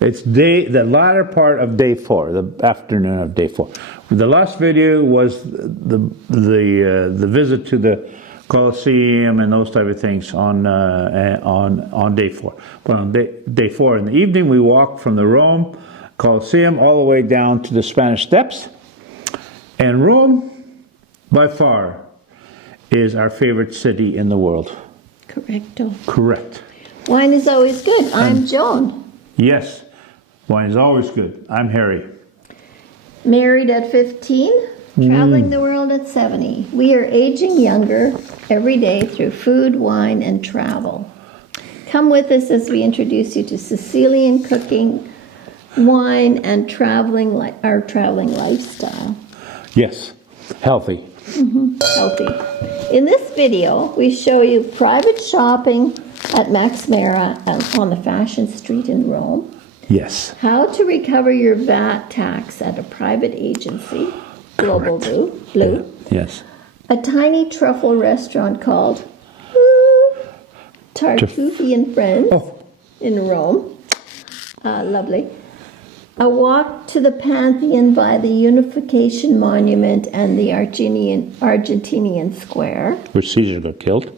It's the latter part of day 4, the afternoon of day 4. The last video was the visit to the Colosseum and those type of things on day 4. But on day 4 in the evening, we walked from the Rome Colosseum all the way down to the Spanish Steps. And Rome, by far, is our favorite city in the world. Correcto. Correct. Wine is always good. I'm Joan. Yes, wine is always good. I'm Harry. Married at 15, traveling the world at 70. We are aging younger every day through food, wine, and travel. Come with us as we introduce you to Sicilian cooking, wine, and our traveling lifestyle. Yes, healthy. Healthy. In this video, we show you private shopping at Max Mara on the Fashion Street in Rome. Yes. How to recover your VAT tax at a private agency, Global Blue. Yes. A tiny truffle restaurant called Tartufi and Friends in Rome. Lovely. A walk to the pantheon by the Unification Monument and the Argentinian Square. Where Caesar got killed.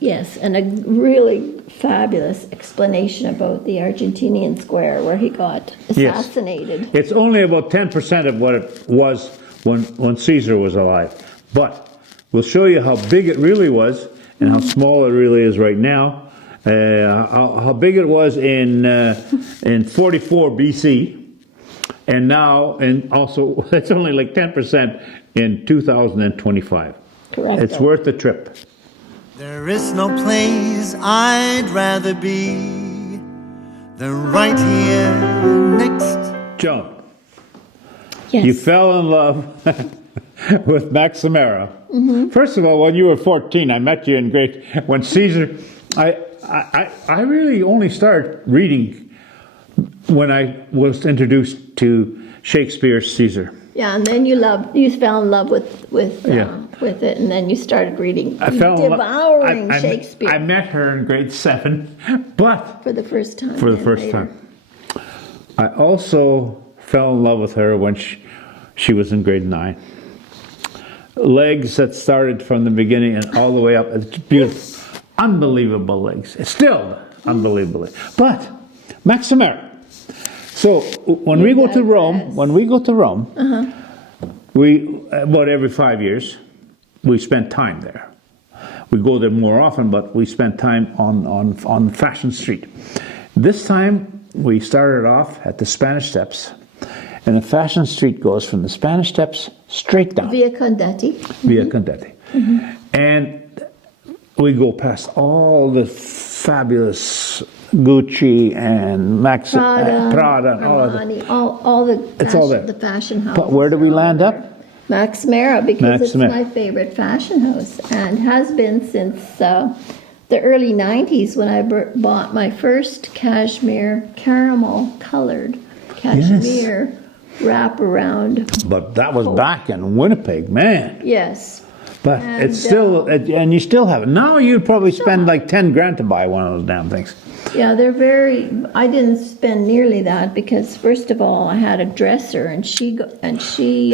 Yes, and a really fabulous explanation about the Argentinian Square where he got assassinated. Yes. It's only about 10% of what it was when Caesar was alive. But we'll show you how big it really was and how small it really is right now. How big it was in 44 BC. And now, and also, it's only like 10% in 2025. Correct. It's worth the trip. There is no place I'd rather be than right here next. Joan, Yes. you fell in love with Max Mara. First of all, when you were 14, I met you in when Caesar, I really only started reading when I was introduced to Shakespeare's Caesar. Yeah, and then you fell in love with it, and then you started reading, devouring Shakespeare. I met her in grade 7, but for the first time. For the first time. I also fell in love with her when she was in grade 9. Legs that started from the beginning and all the way up. It's beautiful. Unbelievable legs. It's still unbelievable. But Max Mara. So when we go to Rome, we about every 5 years, we spend time there. We go there more often, but we spend time on Fashion Street. This time we started off at the Spanish Steps, and the Fashion Street goes from the Spanish Steps straight down. Via Condetti. Via Condetti. And we go past all the fabulous Gucci and Prada, Armani, all the fashion houses. But where do we land up? Max Mara, because it's my favorite fashion house and has been since the early 90s when I bought my first cashmere, caramel colored cashmere wraparound. But that was back in Winnipeg, man. Yes. But it's still, and you still have it. Now you'd probably spend like 10 grand to buy one of those damn things. Yeah, I didn't spend nearly that because first of all, I had a dresser and she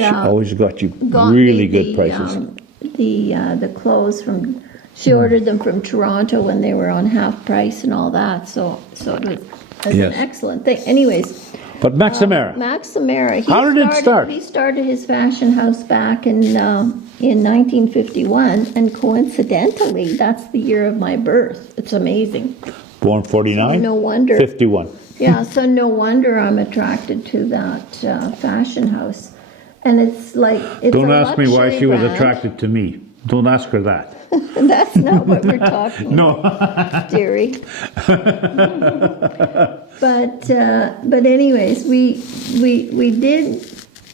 always got you really good prices. The clothes she ordered them from Toronto when they were on half price and all that. So it was an excellent thing. Anyways. But Max Mara. Max Mara. How did it start? He started his fashion house back in 1951, and coincidentally, that's the year of my birth. It's amazing. Born 49? So no wonder. 51. Yeah, so no wonder I'm attracted to that fashion house. And it's like, it's Don't a ask me why she was brand. attracted to me. Don't ask her that. That's not what we're talking No. about, dearie. But anyways, we did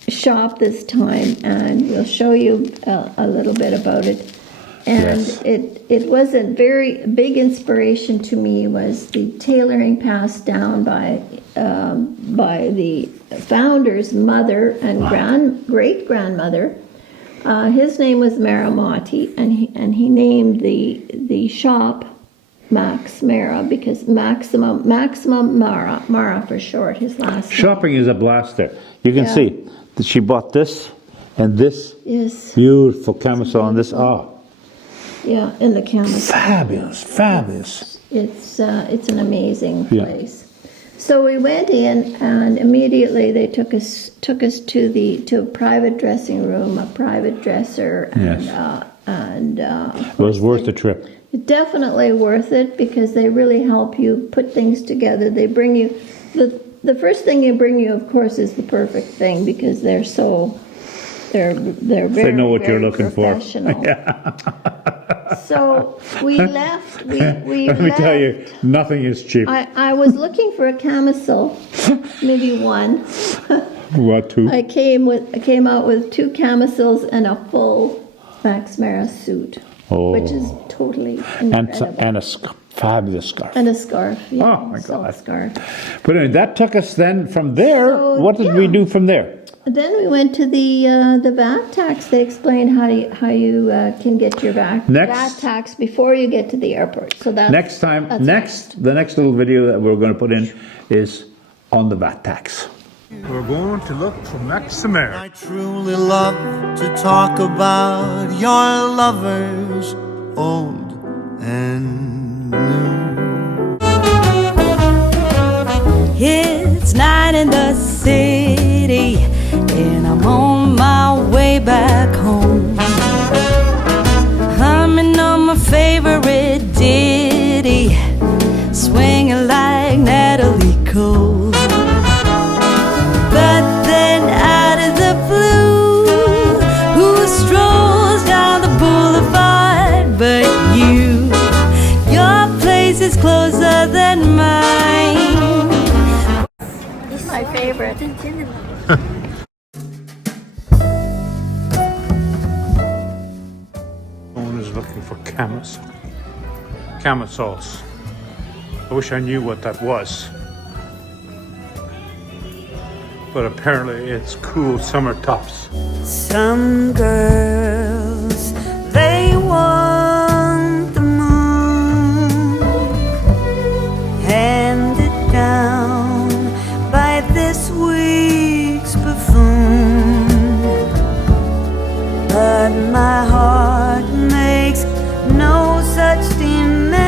shop this time, and we'll show you a little bit about it. And it was a very big inspiration to me was the tailoring passed down by the founder's mother and great grandmother. His name was Maramati, and he named the shop Max Mara, because Maximum Mara for short, his last name. Shopping is a blast there. You can Yeah. see that she bought this and this Yes, beautiful camisole and this. Oh, yeah, in the camera. fabulous, fabulous. It's an amazing Yeah. place. So we went in, and immediately they took us to a private dressing room, a private dresser, Yes. and It was worth the trip. definitely worth it, because they really help you put things together. They bring you the first thing they bring you, of course, is the perfect thing, because they're very, They know what you're very looking for. professional. So we left. We Let me left. tell you, nothing is cheap. I was looking for a camisole, maybe one. What to? I came out with 2 camisoles and a full Max Mara suit, which is totally incredible. And a fabulous scarf. And a scarf. Yeah, Oh, my silk God. scarf. But anyway, that took us then from there. So, What did we yeah. do from there? Then we went to the VAT tax. They explained how you can get your VAT tax before you get to the airport. So that's The next little video that we're going to put in is on the VAT tax. We're going to look for Maximera. I truly love to talk about your lovers, old and new. It's night in the city, and I'm on my way back home. Humming on my favorite ditty, swinging like Natalie Cole. But then out of the blue, who strolls down the boulevard but you? Your place is closer than mine. my favorite. Someone is looking for camisoles. I wish I knew what that was. But apparently it's cool summer tops. Some girls, they want the moon, handed down by this week's buffoon. But my heart makes no such demands.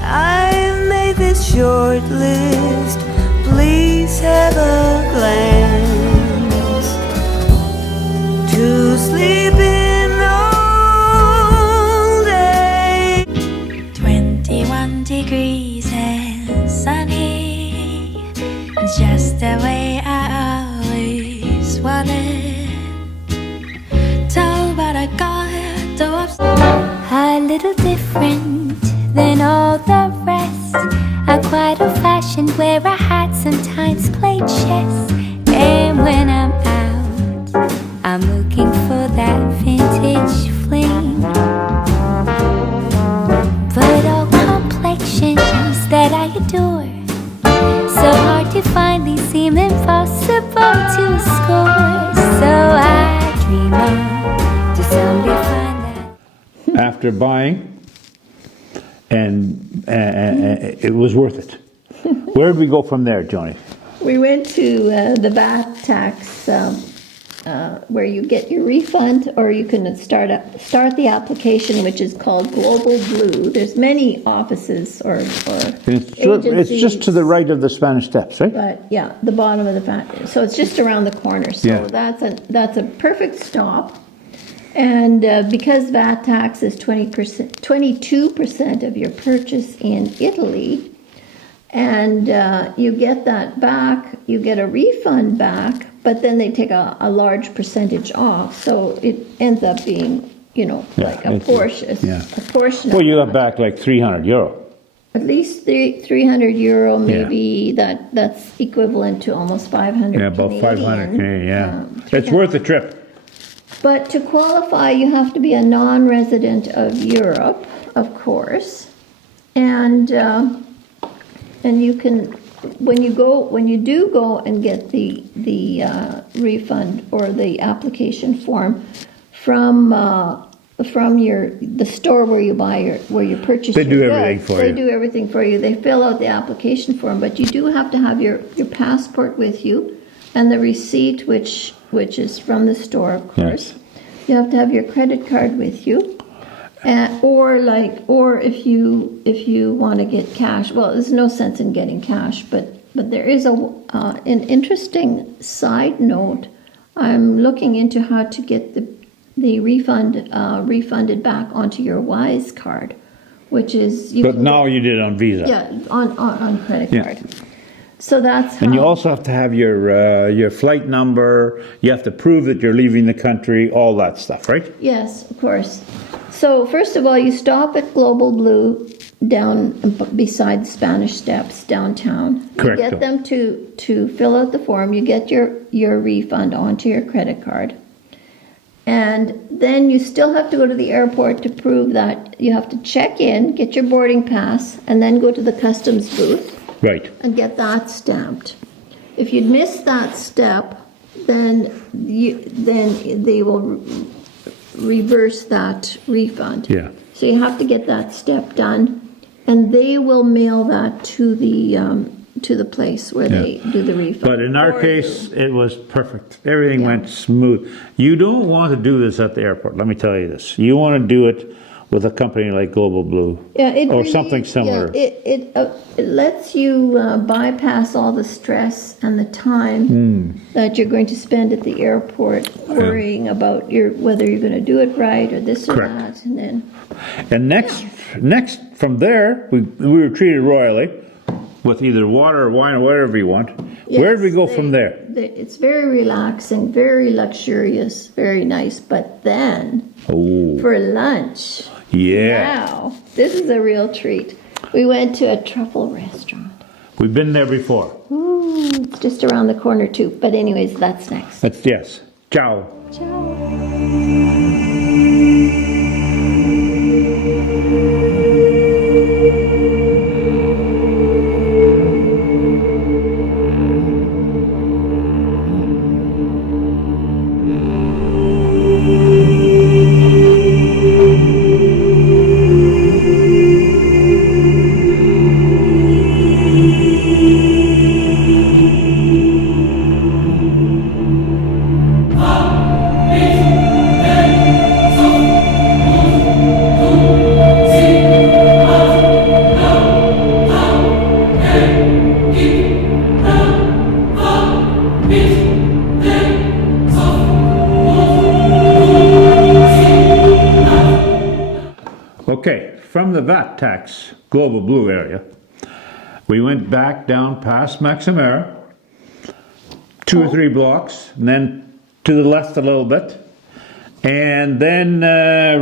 I've made this short list. Please have a glance to sleep in all day. 21 degrees and sunny, just the way I always wanted. Tall, but I got the ups. A little different than all the rest. I'm quite old-fashioned, wear a hat, sometimes play chess. And when I'm out, I'm looking for that vintage fling. But all complexions that I adore, so hard to find, these seem impossible to score. So I dream on to someday find that. After buying, and it was worth it. Where did we go from there, Joni? We went to the VAT tax, where you get your refund, or you can start the application, which is called Global Blue. There's many offices or It's just to the right of the Spanish Steps, right? But yeah, the bottom of the VAT. So it's just around the corner. So Yeah. that's a perfect stop. And because VAT tax is 22% of your purchase in Italy, and you get that back, you get a refund back, but then they take a large percentage off, so it ends up being, like a portion. Yeah. A portion. Well, of you that. got back like €300. At least €300, maybe that's equivalent to almost 500. Yeah, about 500 Canadian, yeah. It's 300. worth the trip. But to qualify, you have to be a non-resident of Europe, of course, and you can, when you do go and get the refund or the application form from the store where you purchase They your do goods. everything for They you. do everything for you. They fill out the application form, but you do have to have your passport with you and the receipt, which is from the store, of course. Yes. You have to have your credit card with you. Or if you want to get cash, well, there's no sense in getting cash, but there is an interesting side note. I'm looking into how to get the refund refunded back onto your Wise card, which is But now you did it on Visa. yeah on credit Yeah. card. So that's how. And you also have to have your flight number. You have to prove that you're leaving the country. All that stuff, right? Yes, of course. So first of all, you stop at Global Blue down beside the Spanish Steps downtown. You Correcto. get them to fill out the form. You get your refund onto your credit card. And then you still have to go to the airport to prove that you have to check in, get your boarding pass, and then go to the customs booth Right. and get that stamped. If you'd missed that step, then they will reverse that refund. Yeah. So you have to get that step done, and they will mail that to the place where they do the refund. But in our for case, you. it was perfect. Everything Yeah. went smooth. You don't want to do this at the airport. Let me tell you this. You want to do it with a company like Global Blue, Yeah, it or really- something similar. Yeah, it lets you bypass all the stress and the time Hmm. that you're going to spend at the airport worrying about whether you're going to do it right or this or Correct. that, and then And next from there, we were treated royally with either water or wine or whatever you want. Where did we go from there? It's very relaxing, very luxurious, very nice. But then Oh, for lunch, yeah. wow, this is a real treat. We went to a truffle restaurant. We've been there before. Ooh, it's just around the corner too. But anyways, that's next. That's yes. Ciao. Ciao. Okay, from the VAT Tax Global Blue area, we went back down past Maximera, 2 or 3 blocks, and then to the left a little bit, and then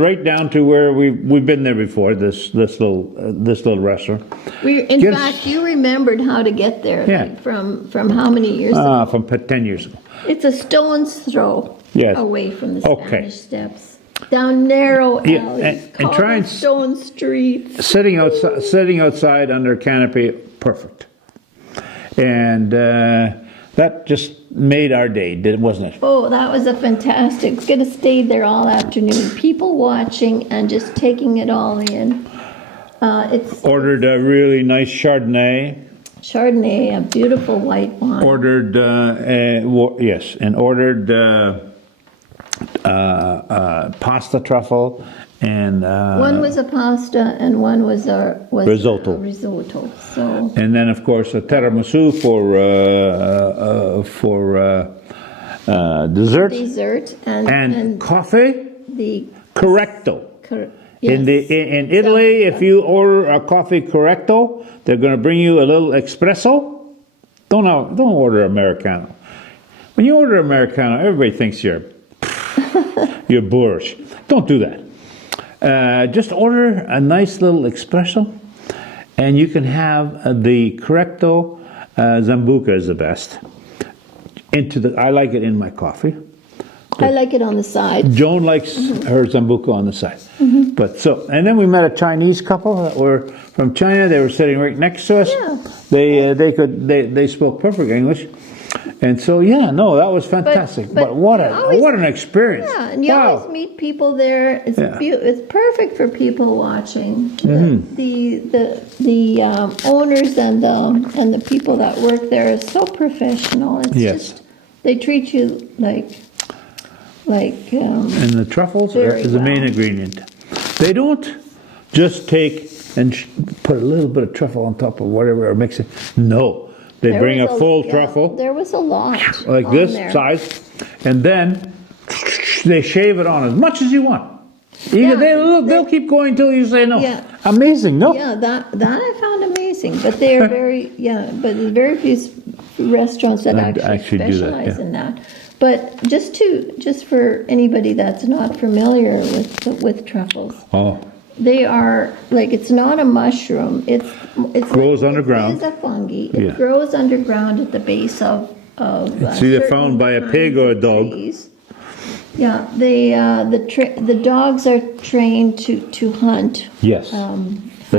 right down to where we've been there before. This little restaurant. In Yes. fact, you remembered how to get there. Yeah. Like, from how many years ago? From 10 years ago. It's a stone's throw Yes. away from the Okay. Spanish Steps. Down narrow Yeah, alleys, and try and cobblestone streets. Sitting outside under a canopy, perfect. And that just made our day, wasn't it? Oh, that was a fantastic. Could have stayed there all afternoon. People watching and just taking it all in. It's Ordered a really nice Chardonnay. Chardonnay, a beautiful white wine. Ordered, yes, and ordered pasta truffle and One was a pasta and one was Risotto. a risotto. So and then of course a tiramisu for dessert dessert and coffee the correcto. yes. In Italy, if you order a coffee correcto, they're going to bring you a little espresso. Don't order Americano. When you order Americano, everybody thinks you're boorish. Don't do that. Just order a nice little espresso, and you can have the correcto. Zambuca is the best. I like it in my coffee. I like it on the side. Joan likes her Zambuca on the side. But and then we met a Chinese couple that were from China. They were sitting right next to us. Yeah. They spoke perfect English, And so, yeah, no, that was fantastic. But what an experience. Yeah, and you Wow. always meet people there. It's it's perfect for people watching. The owners and the people that work there are so professional. It's Yes. just they treat you like And the truffles Very is the main well. ingredient. They don't just take and put a little bit of truffle on top of whatever or mix it. No, they there bring a was full yeah, truffle There was a lot like on this there. size, and then they shave it on as much as you want. Yeah, They'll keep going until you say no. Yeah. Amazing, no? Yeah, that I found amazing. But they are very but there's very few restaurants that actually do that, specialize yeah. in that. But just for anybody that's not familiar with truffles, Oh, they are like it's not a mushroom. It's Grows underground. It is a fungi. Yeah. It grows underground at the base of it's either certain found by a kinds pig or a of dog. trees. Yeah, the dogs are trained to hunt. Yes. The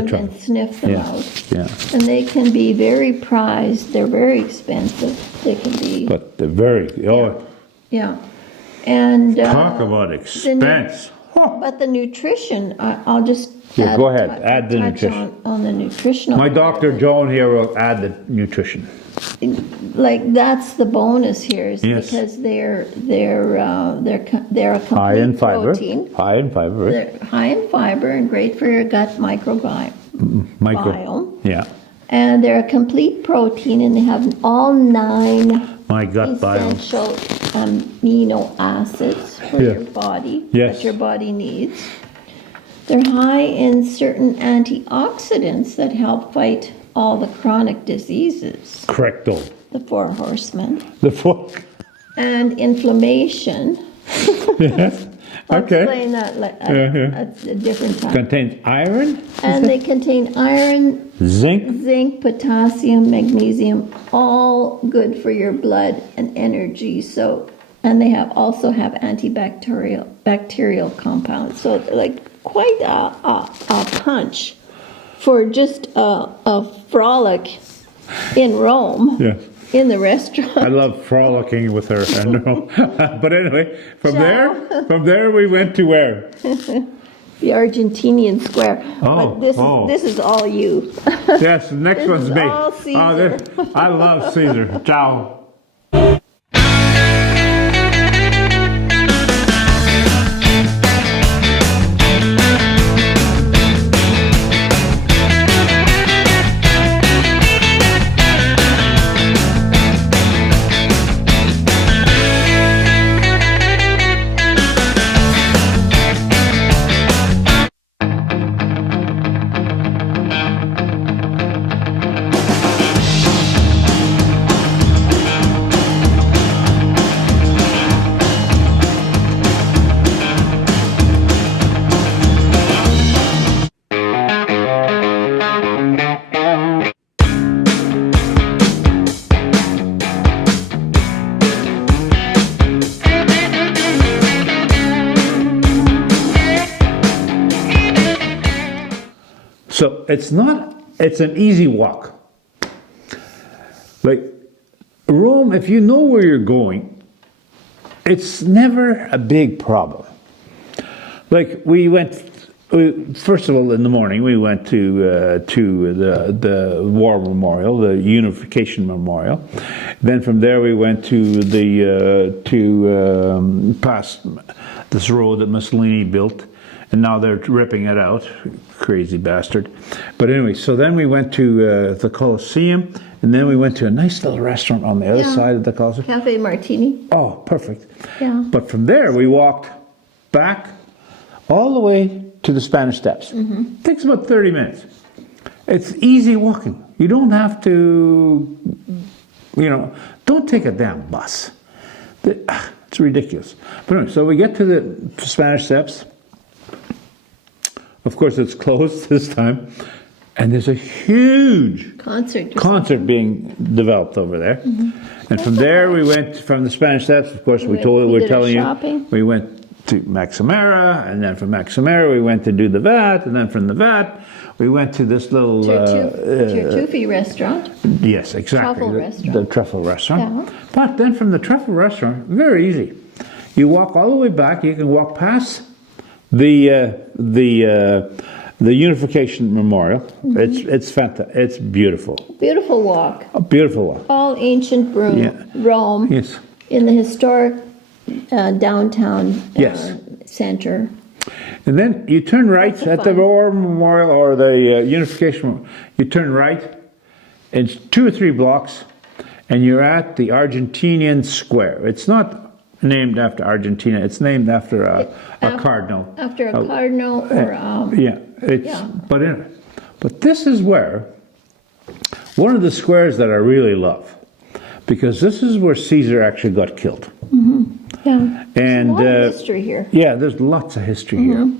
And truffle. sniff them Yeah, out. yeah. And they can be very prized. They're very expensive. They can be, But they're very, yeah. And talk about expense. but the nutrition, I'll just Yeah, go ahead. Add the touch nutrition. on the nutritional. My part doctor of it. Joan here will add the nutrition. Like that's the bonus here, is Yes. because they're a complete High in fiber. protein. High in fiber. Right? They're high in fiber and great for your gut microbiome. biome. Yeah. And they're a complete protein, and they have all 9 My gut biome. essential amino acids for Yeah. your body Yes. that your body needs. They're high in certain antioxidants that help fight all the chronic diseases, Correcto. the 4 horsemen, The fork. and inflammation. Yes. I'll Okay. explain that at a different time. Contains iron, And they contain iron, zinc. zinc, potassium, magnesium, all good for your blood and energy. So, and they also have bacterial compounds. So, like quite a punch for just a frolic in Rome, Yeah. in the I restaurant. love frolicking with her. I know. But anyway, from Ciao. there we went to where? The Argentinian Square. Oh, But this is all you. Yes, the next This one's is me. all Caesar. I love Caesar. Ciao. So it's an easy walk. Like Rome, if you know where you're going, it's never a big problem. Like first of all, in the morning, we went to the War Memorial, the Unification Memorial. Then from there, we went to past this road that Mussolini built, and now they're ripping it out. Crazy bastard. But anyway, so then we went to the Colosseum, and then we went to a nice little restaurant on the other side of the Colosseum. Cafe Martini. Oh, perfect. Yeah. But from there, we walked back all the way to the Spanish Steps. Takes about 30 minutes. It's easy walking. You don't have to, don't take a damn bus. It's ridiculous. But anyway, so we get to the Spanish Steps. Of course, it's closed this time. And there's a huge Concert. being developed over there. And from there, we went from the Spanish Steps. Of course, we did a telling you, shopping. we went to Maximera, and then from Maximera we went to do the VAT, and then from the VAT we went to this little Tartufi restaurant. yes, exactly, Truffle restaurant. the Truffle restaurant. Yeah. But then from the Truffle restaurant, very easy. You walk all the way back. You can walk past the Unification Memorial. It's fantastic. It's beautiful. Beautiful walk. A beautiful walk. All ancient Rome. Yes. In the historic downtown Yes. center. And then you turn right That's at the fun. War Memorial or the Unification Memorial. You turn right, it's 2 or 3 blocks, and you're at the Argentinian Square. It's not named after Argentina. It's named after a cardinal. After a cardinal or Yeah, it's Yeah. but this is where one of the squares that I really love, because this is where Caesar actually got killed. yeah. And a lot of history here. yeah, there's lots of history here,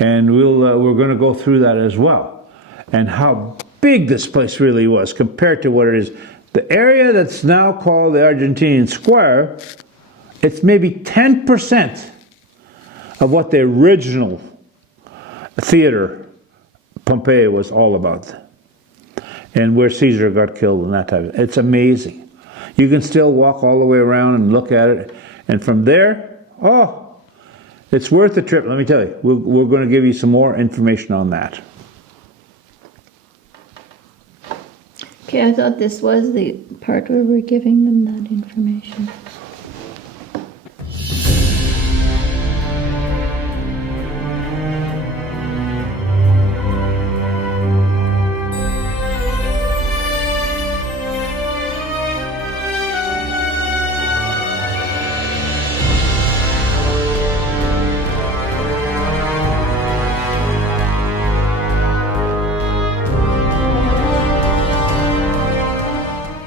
and we're going to go through that as well, and how big this place really was compared to what it is. The area that's now called the Argentinian Square, it's maybe 10% of what the original theater Pompeii was all about, and where Caesar got killed and that type of. It's amazing. You can still walk all the way around and look at it, and from there, it's worth the trip. Let me tell you, we're going to give you some more information on that. Okay, I thought this was the part where we're giving them that information.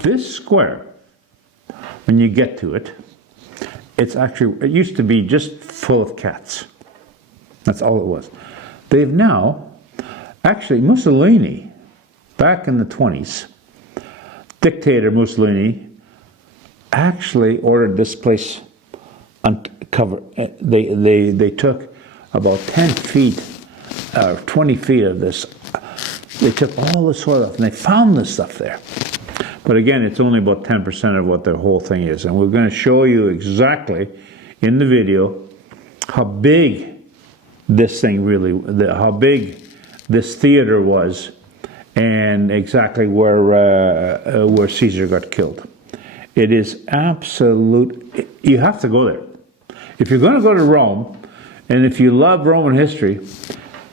This square, when you get to it, it used to be just full of cats. That's all it was. They've now, actually Mussolini, back in the 20s, dictator Mussolini, actually ordered this place uncovered. They took about 10 feet, 20 feet of this. They took all the soil off and they found this stuff there. But again, it's only about 10% of what the whole thing is. And we're going to show you exactly in the video how big this thing how big this theater was, and exactly where Caesar got killed. It is absolute. You have to go there. If you're going to go to Rome, and if you love Roman history,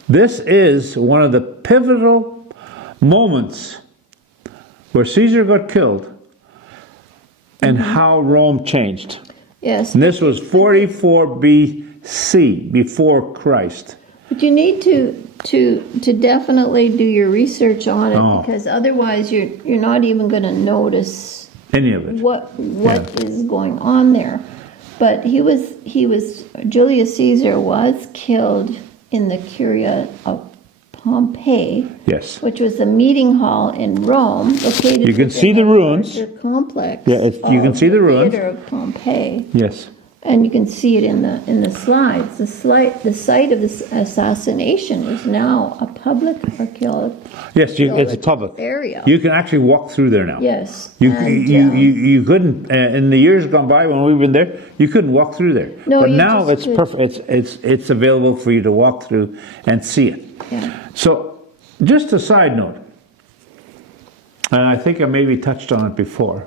this is one of the pivotal moments where Caesar got killed and how Rome changed. Yes. And this was 44 BC, before Christ. But you need to definitely do your research on it, Oh. because otherwise you're not even going to notice Any of it. what is going on there. But Julius Caesar was killed in the Curia of Pompeii, Yes. which was a meeting hall in Rome, located. You can see the within a ruins. larger complex. Yeah, you can of see the ruins. Theater of Pompeii. Yes. And you can see it in the slides. The site of this assassination is now a public archaeological Yes, it's a public area. You can actually walk through there now. Yes. You and, you couldn't in the years gone by when we've been there. You couldn't walk through there. No, but you now just it's could. perfect. It's available for you to walk through and see it. Yeah. So, just a side note, and I think I maybe touched on it before.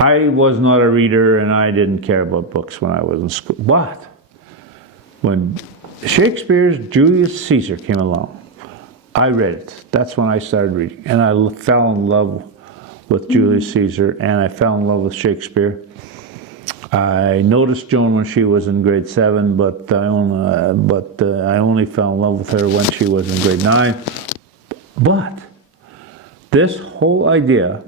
I was not a reader and I didn't care about books when I was in school. But when Shakespeare's Julius Caesar came along, I read it. That's when I started reading. And I fell in love with Julius Caesar, and I fell in love with Shakespeare. I noticed Joan when she was in grade 7, but I only fell in love with her when she was in grade 9. But this whole idea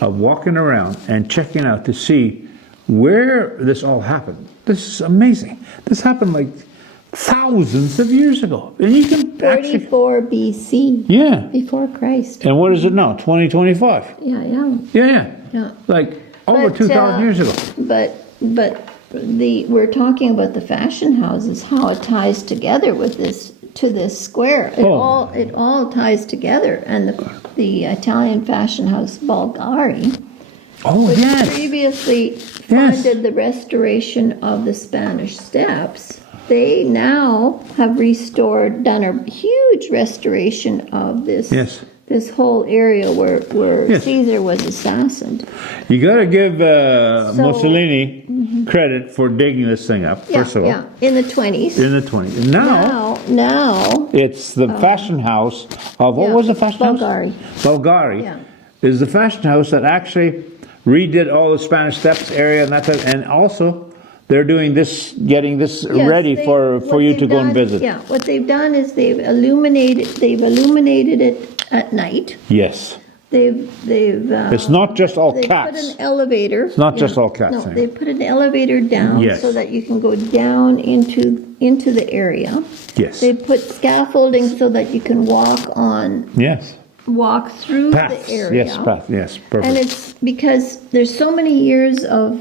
of walking around and checking out to see where this all happened, this is amazing. This happened like thousands of years ago. And you can actually... 44 BC. Yeah. Before Christ. And what is it now? 2025? Yeah. Yeah. Yeah. Like over But, 2,000 years ago. But we're talking about the fashion houses, how it ties together with this, to this square. It all ties together. And the Italian fashion house Bulgari, which previously funded the restoration of the Spanish Steps, they now have done a huge restoration of this. This whole area where Caesar was assassinated. You got to give Mussolini credit for digging this thing up, first of all. Yeah, in the 20s. In the 20s. Now it's the fashion house of, what was the fashion house? Bulgari is the fashion house that actually redid all the Spanish Steps area and that type, and also they're doing this, getting this ready for you to go and visit. Yeah, what they've done is they've illuminated it at night. Yes. It's not just all cats. They put an elevator. It's not just all cats. No, they put an elevator down so that you can go down into the area. Yes. They put scaffolding so that you can walk on. Yes. Walk through the area. Yes, path. Yes, perfect. And it's because there's so many years of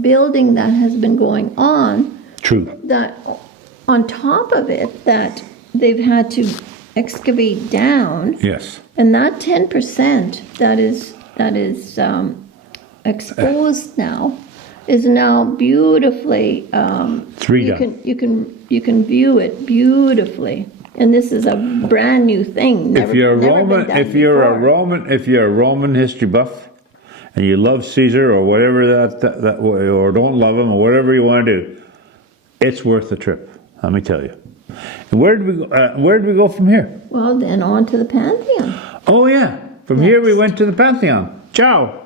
building that has been going on. True. That on top of it, that they've had to excavate down. Yes. And that 10% that is exposed now is now beautifully. You can view it beautifully. And this is a brand new thing. If you're a Roman history buff, and you love Caesar or whatever that or don't love him or whatever you want to do, it's worth the trip. Let me tell you. And where did we go from here? Well, then on to the Pantheon. Oh yeah, from here we went to the Pantheon. Ciao.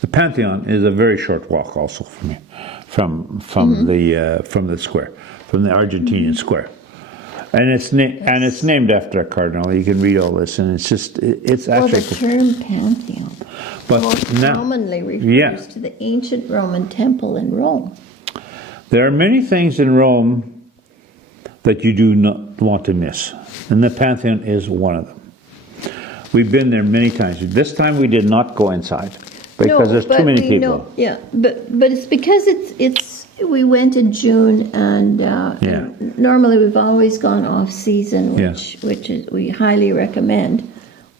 The Pantheon is a very short walk also from here, from the square, from the Argentinian Square, and it's named after a cardinal. You can read all this, and it's actually. The term Pantheon most commonly refers to the ancient Roman temple in Rome. There are many things in Rome that you do not want to miss, and the Pantheon is one of them. We've been there many times. This time we did not go inside because there's too many people. But it's because we went in June and normally we've always gone off season, which is we highly recommend.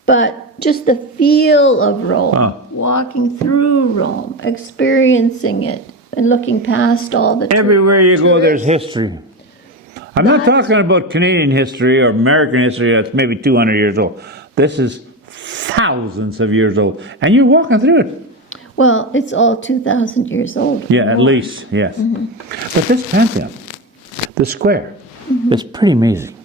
But just the feel of Rome, walking through Rome, experiencing it, and looking past all the everywhere you go, there's history. I'm not talking about Canadian history or American history that's maybe 200 years old. This is thousands of years old, and you're walking through it. Well, it's all 2,000 years old. Yeah, at least, yes. But this pantheon, the square, is pretty amazing.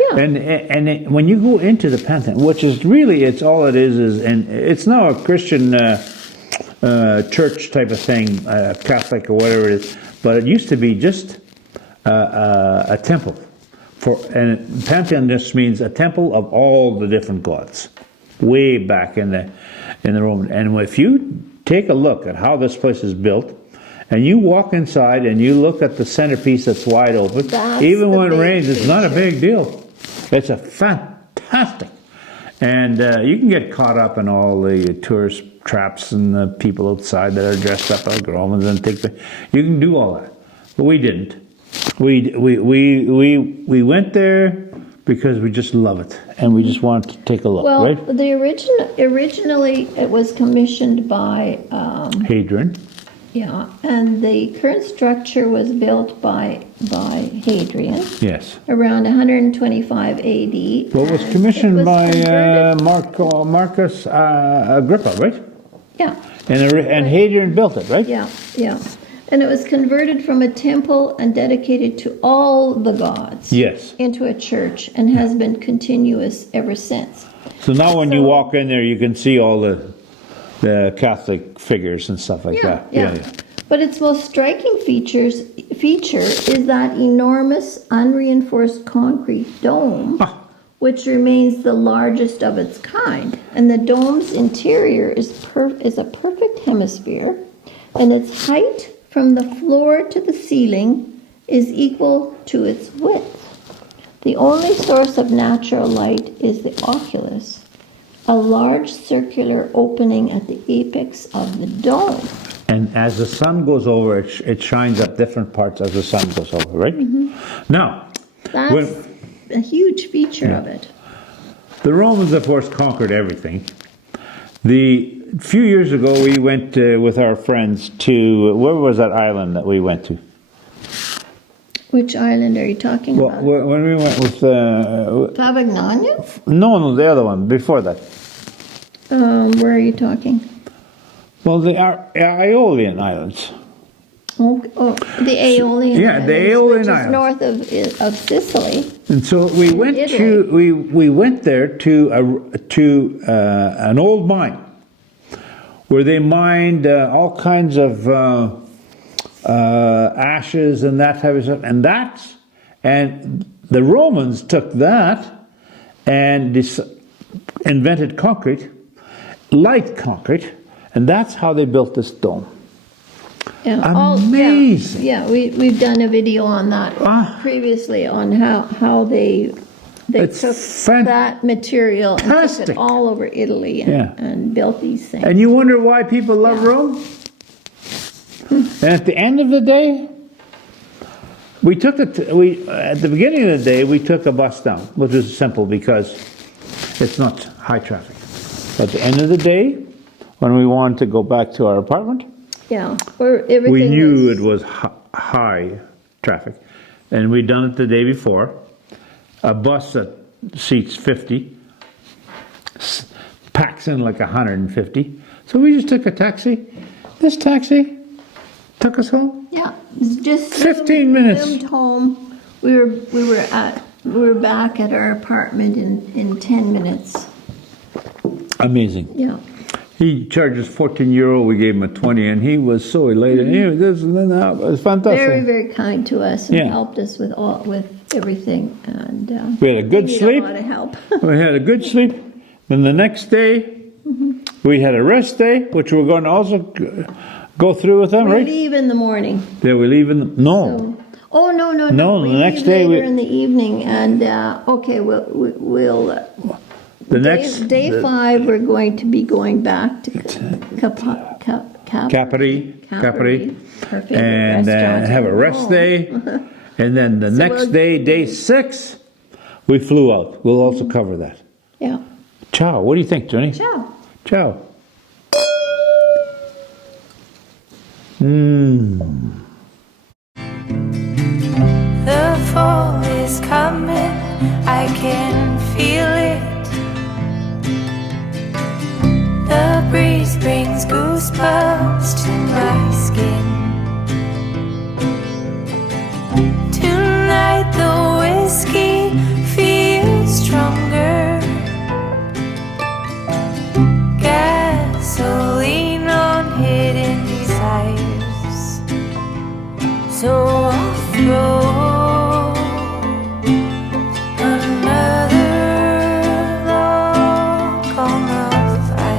Yeah. And when you go into the pantheon, which is really, it's all it is, and it's now a Christian church type of thing, Catholic or whatever it is, but it used to be just a temple. And pantheon just means a temple of all the different gods, way back in the Roman. And if you take a look at how this place is built, and you walk inside and you look at the centerpiece that's wide open, even when it rains, it's not a big deal. It's a fantastic. And you can get caught up in all the tourist traps and the people outside that are dressed up like Romans and you can do all that. But we didn't. We went there because we just love it and we just wanted to take a look, Well, right? the originally it was commissioned by Hadrian. yeah, and the current structure was built by Hadrian Yes. around 125 AD. Well, it was and commissioned it was by converted- Marcus Agrippa, right? Yeah, And Hadrian built it, right? yeah, yeah. And it was converted from a temple and dedicated to all the gods Yes. into a church and has been continuous ever since. So now when you walk in there, you can see all the Catholic figures and stuff like that. Yeah. But its most striking feature is that enormous unreinforced concrete dome, which remains the largest of its kind. And the dome's interior is a perfect hemisphere, and its height from the floor to the ceiling is equal to its width. The only source of natural light is the oculus, a large circular opening at the apex of the dome. And as the sun goes over, it shines up different parts as the sun goes over, right? Now, That's a huge feature of it. the Romans, of course, conquered everything. A few years ago, we went with our friends to, where was that island that we went to? Which island are you talking Well, about? when we went with, Tabagnano? no, the other one, before that. Where are you talking? Well, the Aeolian Islands. Oh, the Aeolian Yeah, Islands, the Aeolian which is Islands. north of Sicily. And so we went Italy. we went there to an old mine where they mined all kinds of ashes and that type of stuff, and the Romans took that and invented concrete, light concrete, and that's how they built this dome. Yeah. Amazing. We've done a video on that previously on how they It's took that material and took fantastic. it all over Italy and built these things. And you wonder why people love Rome? And at the end of the day, at the beginning of the day, we took a bus down, which was simple because it's not high traffic. But at the end of the day, when we wanted to go back to our apartment, where everything we knew it was high traffic. And we'd done it the day before. A bus that seats 50 packs in like 150. So we just took a taxi. This taxi took us home. Yeah, it's just 15 minutes. Zoomed home. We were back at our apartment in 10 minutes. Amazing. Yeah. He charges €14. We gave him a 20, and he was so elated. Anyway, this and then that. It was fantastic. Very, very kind to us and Yeah. helped us with everything. And We had a good we need sleep. a lot of help. We had a good sleep. Then the next day, we had a rest day, which we're going to also go through with them, We right? leave in the morning. Yeah, we leave in the, no. So, oh no! No, We the next leave day later we- in the evening, and okay, we'll day 5 we're going to be going back to Capri, our favorite and restaurant have a in rest Rome. day. And then the next we'll- day, day 6, we flew out. We'll also cover that. Yeah. Ciao. What do you think, Johnny? Ciao. Ciao.